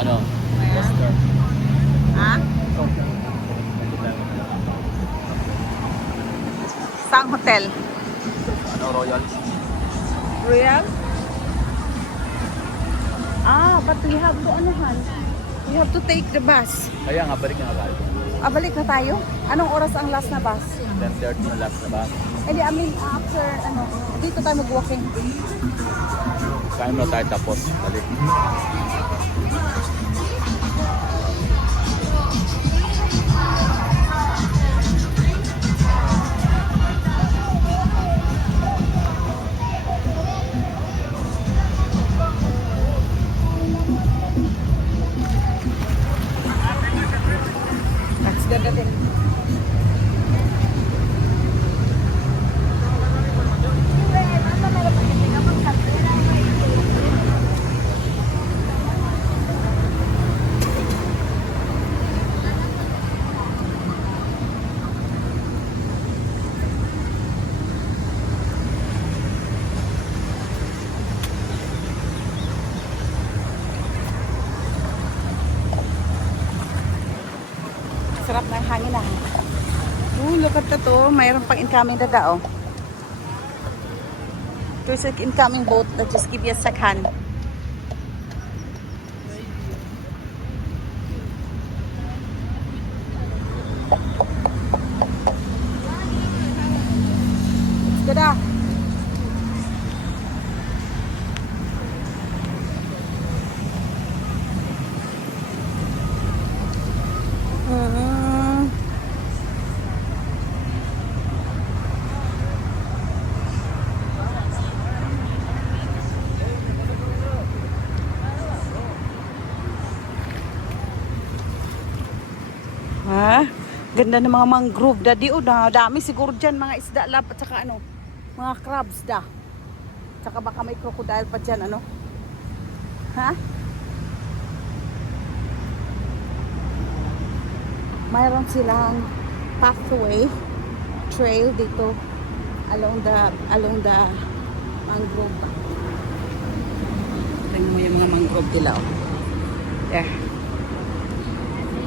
ano? Ayan. Western. Ha? Saang hotel? Ano, Royal? Royal? But we have to anuhan. We have to take the bus. Kaya nga, balik na tayo. Balik na tayo? Anong oras ang last na bus? 10:30 na last na ba? Hindi, I mean, after, dito tayo mag-walking. Kain mo tayo tapos balik. That's ganda din. Sarap ng hangin ah. Look at that oh. Mayroon pang incoming dada oh. There's an incoming boat that just give you a second. It's good ah. Ha? Ganda ng mga mangrove daddy oh, dami siguro dyan mga isda lap at saka ano, mga crabs da. Tsaka baka may crocodile pa dyan ano. Ha? Mayroon silang pathway trail dito along the mangrove. Tingnan mo yung mga mangrove nila oh. Yeah.